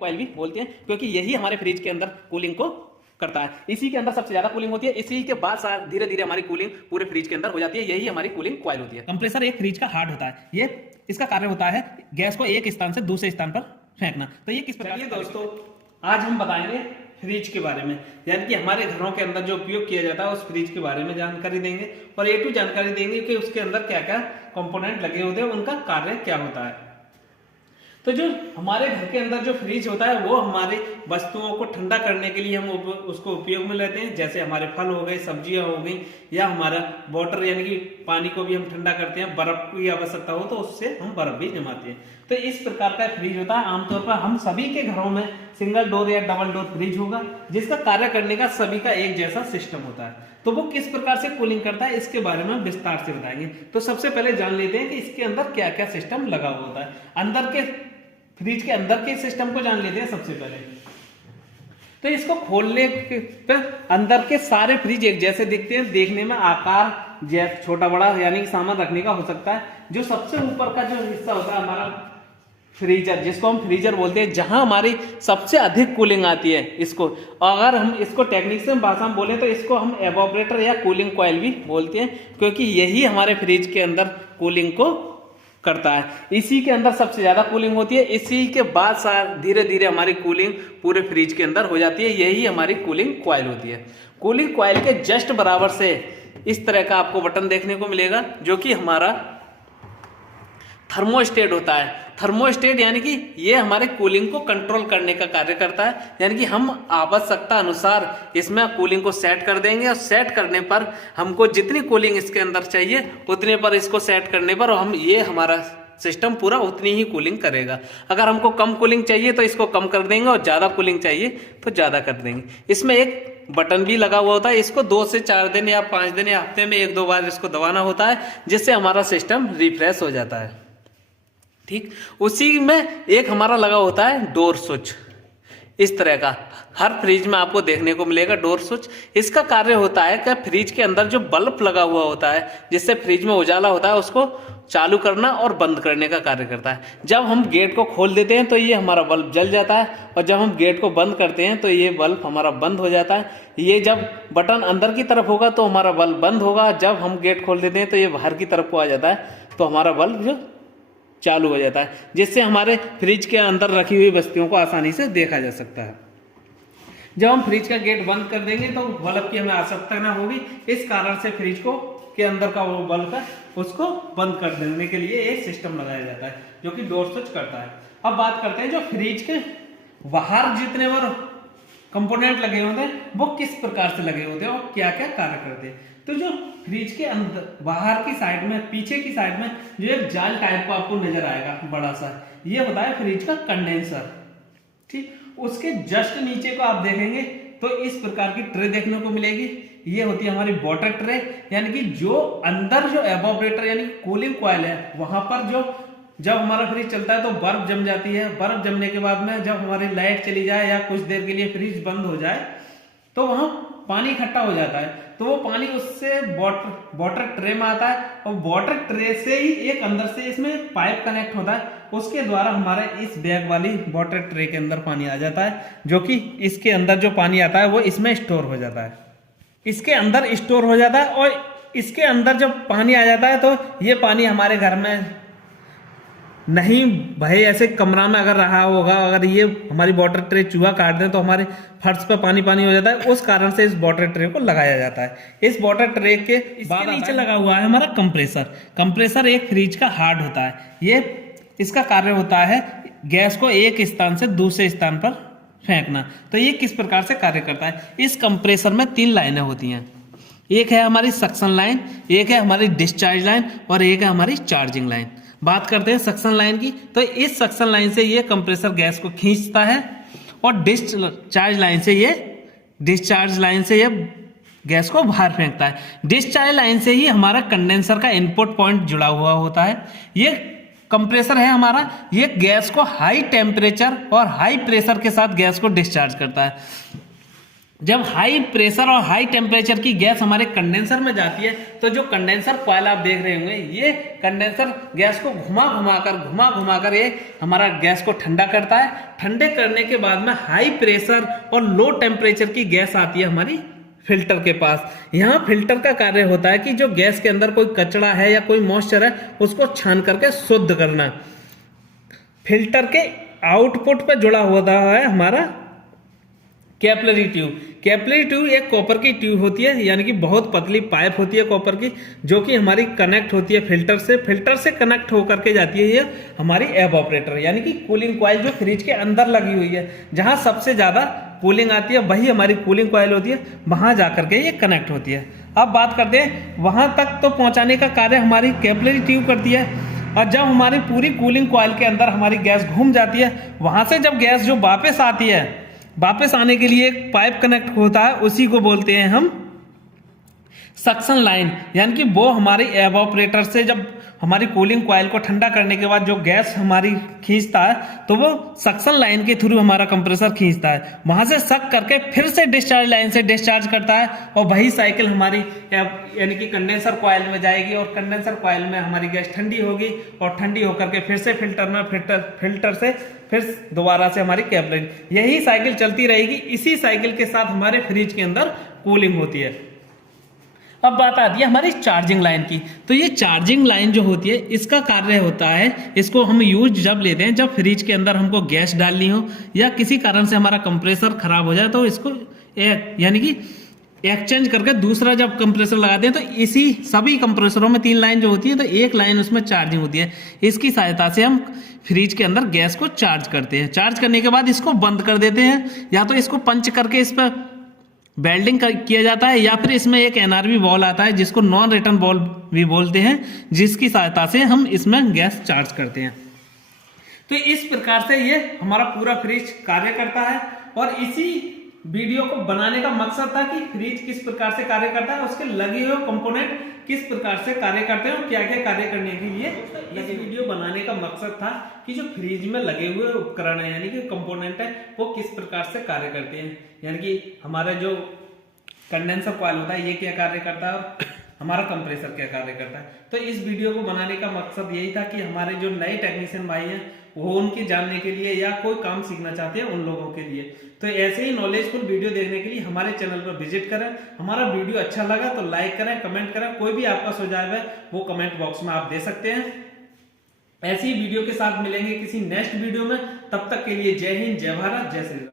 Coil भी बोलते हैं, क्योंकि यही हमारे फ्रिज के अंदर कूलिंग को करता है। इसी के अंदर सबसे ज्यादा कूलिंग होती है, इसी के बाद धीरे धीरे हमारी कूलिंग पूरे फ्रिज के अंदर हो जाती है। यही हमारी कूलिंग कॉइल होती है। कंप्रेसर एक फ्रिज का हार्ड होता है। ये इसका कार्य होता है गैस को एक स्थान से दूसरे स्थान पर फेंकना। तो ये किस प्रकार? दोस्तों, आज हम बताएंगे फ्रिज के बारे में, यानी कि हमारे घरों के अंदर जो उपयोग किया जाता है उस फ्रिज के बारे में जानकारी देंगे और A to जानकारी देंगे कि उसके अंदर क्या क्या कंपोनेंट लगे होते हैं, उनका कार्य क्या होता है। तो जो हमारे घर के अंदर जो फ्रिज होता है वो हमारे वस्तुओं को ठंडा करने के लिए हम उसको उपयोग में लेते हैं। जैसे हमारे फल हो गए, सब्जियां हो गई, या हमारा वाटर यानी कि पानी को भी हम ठंडा करते हैं। बर्फ की आवश्यकता हो तो उससे हम बर्फ भी जमाते हैं। तो इस प्रकार का फ्रिज होता है। आमतौर पर हम सभी के घरों में सिंगल डोर या डबल डोर फ्रिज होगा, जिसका कार्य करने का सभी का एक जैसा सिस्टम होता है। तो वो किस प्रकार से कूलिंग करता है इसके बारे में विस्तार से बताएंगे। तो सबसे पहले जान लेते हैं कि इसके अंदर क्या क्या सिस्टम लगा हुआ होता है। अंदर के फ्रिज के अंदर के सिस्टम को जान लेते हैं सबसे पहले। तो इसको खोलने पर अंदर के सारे फ्रिज एक जैसे दिखते हैं, देखने में आकार जैसे छोटा बड़ा यानी सामान रखने का हो सकता है। जो सबसे ऊपर का जो हिस्सा होता है हमारा फ्रीजर, जिसको हम फ्रीजर बोलते हैं, जहां हमारी सबसे अधिक कूलिंग आती है, इसको अगर हम इसको टेक्निकल भाषा में बोले तो इसको हम एवापोरेटर या कूलिंग कॉइल भी बोलते हैं, क्योंकि यही हमारे फ्रिज के अंदर कूलिंग को करता है। इसी के अंदर सबसे ज्यादा कूलिंग होती है। इसी के बाद धीरे धीरे हमारी कूलिंग पूरे फ्रिज के अंदर हो जाती है। यही हमारी कूलिंग कॉइल होती है। कूलिंग कॉइल के जस्ट बराबर से इस तरह का आपको बटन देखने को मिलेगा, जो कि हमारा थर्मोस्टेट होता है। थर्मोस्टेट यानी कि ये हमारे कूलिंग को कंट्रोल करने का कार्य करता है, यानी कि हम आवश्यकता अनुसार इसमें कूलिंग को सेट कर देंगे और सेट करने पर हमको जितनी कूलिंग इसके अंदर चाहिए उतने पर इसको सेट करने पर हम ये हमारा सिस्टम पूरा उतनी ही कूलिंग करेगा। अगर हमको कम कूलिंग चाहिए तो इसको कम कर देंगे और ज़्यादा कूलिंग चाहिए तो ज़्यादा कर देंगे। इसमें एक बटन भी लगा हुआ होता है। इसको 2 से 4 दिन या 5 दिन या हफ्ते में 1-2 बार इसको दबाना होता है, जिससे हमारा सिस्टम रिफ्रेश हो जाता है। ठीक, उसी में एक हमारा लगा होता है डोर स्विच। इस तरह का हर फ्रिज में आपको देखने को मिलेगा डोर स्विच। इसका कार्य होता है कि फ्रिज के अंदर जो बल्ब लगा हुआ होता है, जिससे फ्रिज में उजाला होता है, उसको चालू करना और बंद करने का कार्य करता है। जब हम गेट को खोल देते हैं तो ये हमारा बल्ब जल जाता है, और जब हम गेट को बंद करते हैं तो ये बल्ब हमारा बंद हो जाता है। ये जब बटन अंदर की तरफ होगा तो हमारा बल्ब बंद होगा, जब हम गेट खोल देते हैं तो ये बाहर की तरफ को आ जाता है, तो हमारा बल्ब जो चालू हो जाता है, जिससे हमारे फ्रिज के अंदर रखी हुई वस्तुओं को आसानी से देखा जा सकता है। जब हम फ्रिज का गेट बंद कर देंगे तो बल्ब की हमें आवश्यकता ना होगी। इस कारण से फ्रिज को के अंदर का वो बल्ब है उसको बंद कर देने के लिए एक सिस्टम लगाया जाता है, जो कि डोर स्विच करता है। अब बात करते हैं जो फ्रिज के बाहर जितने बार कंपोनेंट लगे होते हैं वो किस प्रकार से लगे होते हैं और क्या क्या कार्य करते हैं। तो जो फ्रिज के अंदर बाहर की साइड में, पीछे की साइड में जो एक जाल टाइप को आपको नजर आएगा बड़ा सा, ये होता है फ्रिज का कंडेंसर। ठीक, उसके जस्ट नीचे को आप देखेंगे तो इस प्रकार की ट्रे देखने को मिलेगी। ये होती है हमारी वाटर ट्रे, यानी कि जो अंदर जो एवापोरेटर यानी कूलिंग कॉइल है, वहां पर जो जब हमारा फ्रिज चलता है तो बर्फ जम जाती है। बर्फ जमने के बाद में जब हमारी लाइट चली जाए या कुछ देर के लिए फ्रिज बंद हो जाए तो वहां पानी इकट्ठा हो जाता है। तो वो पानी उससे वाटर ट्रे में आता है, और वाटर ट्रे से ही एक अंदर से इसमें पाइप कनेक्ट होता है, उसके द्वारा हमारे इस बैग वाली वाटर ट्रे के अंदर पानी आ जाता है, जो कि इसके अंदर जो पानी आता है वो इसमें स्टोर हो जाता है। इसके अंदर स्टोर हो जाता है, और इसके अंदर जब पानी आ जाता है तो ये पानी हमारे घर में नहीं भाई, ऐसे कमरा में अगर रहा होगा, अगर ये हमारी वाटर ट्रे चूहा काट दें तो हमारे फर्श पे पानी पानी हो जाता है। उस कारण से इस वाटर ट्रे को लगाया जाता है। इस वाटर ट्रे के बाद नीचे लगा हुआ है हमारा कंप्रेसर। कंप्रेसर एक फ्रिज का हार्ड होता है। ये इसका कार्य होता है गैस को एक स्थान से दूसरे स्थान पर फेंकना। तो ये किस प्रकार से कार्य करता है। इस कंप्रेसर में 3 लाइनें होती हैं। एक है हमारी सक्शन लाइन, एक है हमारी डिस्चार्ज लाइन, और एक है हमारी चार्जिंग लाइन। बात करते हैं सक्शन लाइन की। तो इस सक्शन लाइन से ये कंप्रेसर गैस को खींचता है, और डिस्चार्ज लाइन से ये गैस को बाहर फेंकता है। डिस्चार्ज लाइन से ही हमारा कंडेंसर का इनपुट पॉइंट जुड़ा हुआ होता है। ये कंप्रेसर है हमारा, ये गैस को हाई टेम्परेचर और हाई प्रेशर के साथ गैस को डिस्चार्ज करता है। जब हाई प्रेशर और हाई टेम्परेचर की गैस हमारे कंडेंसर में जाती है तो जो कंडेंसर कॉइल आप देख रहे होंगे, ये कंडेंसर गैस को घुमा घुमा कर ये हमारा गैस को ठंडा करता है। ठंडे करने के बाद में हाई प्रेशर और लो टेम्परेचर की गैस आती है हमारी फिल्टर के पास। यहाँ फिल्टर का कार्य होता है कि जो गैस के अंदर कोई कचरा है या कोई मॉइस्चर है उसको छान करके शुद्ध करना। फिल्टर के आउटपुट पे जुड़ा हुआ है हमारा कैपिलरी ट्यूब। कैपिलरी ट्यूब एक कॉपर की ट्यूब होती है, यानी कि बहुत पतली पाइप होती है कॉपर की, जो कि हमारी कनेक्ट होती है फिल्टर से। फिल्टर से कनेक्ट होकर के जाती है ये हमारी एवापोरेटर, यानी कि कूलिंग कॉइल जो फ्रिज के अंदर लगी हुई है। जहां सबसे ज्यादा कूलिंग आती है वही हमारी कूलिंग कॉइल होती है, वहां जाकर के ये कनेक्ट होती है। अब बात करते हैं, वहां तक तो पहुंचाने का कार्य हमारी कैपिलरी ट्यूब करती है। और जब हमारी पूरी कूलिंग कॉइल के अंदर हमारी गैस घूम जाती है, वहां से जब गैस जो वापस आती है, वापस आने के लिए एक पाइप कनेक्ट होता है, उसी को बोलते हैं हम सक्शन लाइन। यानी कि वो हमारी एवापोरेटर से जब हमारी कूलिंग कॉइल को ठंडा करने के बाद जो गैस हमारी खींचता है, तो वो सक्शन लाइन के थ्रू हमारा कंप्रेसर खींचता है, वहां से सक करके फिर से डिस्चार्ज लाइन से डिस्चार्ज करता है। और वही साइकिल हमारी यानी कि कंडेंसर कॉइल में जाएगी और कंडेंसर कॉइल में हमारी गैस ठंडी होगी और ठंडी होकर के फिर से फिल्टर में, फिल्टर से फिर दोबारा से हमारी कैपिलरी, यही साइकिल चलती रहेगी। इसी साइकिल के साथ हमारे फ्रिज के अंदर कूलिंग होती है। अब बात आती है हमारी चार्जिंग लाइन की। तो ये चार्जिंग लाइन जो होती है, इसका कार्य होता है, इसको हम यूज जब लेते हैं जब फ्रिज के अंदर हमको गैस डालनी हो या किसी कारण से हमारा कंप्रेसर खराब हो जाए, तो इसको यानी कि एक्सचेंज करके दूसरा जब कंप्रेसर लगाते हैं, तो इसी सभी कंप्रेसरों में 3 लाइन जो होती है, तो एक लाइन उसमें चार्जिंग होती है। इसकी सहायता से हम फ्रिज के अंदर गैस को चार्ज करते हैं। चार्ज करने के बाद इसको बंद कर देते हैं, या तो इसको पंच करके इस पर वेल्डिंग किया जाता है, या फिर इसमें एक एनआरबी बॉल आता है जिसको नॉन रिटर्न बॉल भी बोलते हैं, जिसकी सहायता से हम इसमें गैस चार्ज करते हैं। तो इस प्रकार से ये हमारा पूरा फ्रिज कार्य करता है। और इसी वीडियो को बनाने का मकसद था कि फ्रिज किस प्रकार से कार्य करता है, उसके लगे हुए कंपोनेंट किस प्रकार से कार्य करते हैं और क्या क्या कार्य करने के लिए ये वीडियो बनाने का मकसद था कि जो फ्रिज में लगे हुए उपकरण है, यानी कि कंपोनेंट है, वो किस प्रकार से कार्य करते हैं। यानी कि हमारा जो कंडेंसर कॉइल होता है ये क्या कार्य करता है और हमारा कंप्रेसर क्या कार्य करता है। तो इस वीडियो को बनाने का मकसद यही था कि हमारे जो नए टेक्नीशियन भाई हैं वो उनकी जानने के लिए या कोई काम सीखना चाहते हैं उन लोगों के लिए। तो ऐसे ही नॉलेजफुल वीडियो देखने के लिए हमारे चैनल पर विजिट करें। हमारा वीडियो अच्छा लगा तो लाइक करें, कमेंट करें, कोई भी आपका सुझाव है वो कमेंट बॉक्स में आप दे सकते हैं। ऐसी वीडियो के साथ मिलेंगे किसी नेक्स्ट वीडियो में, तब तक के लिए जय हिंद, जय भारत, जय श्री राम।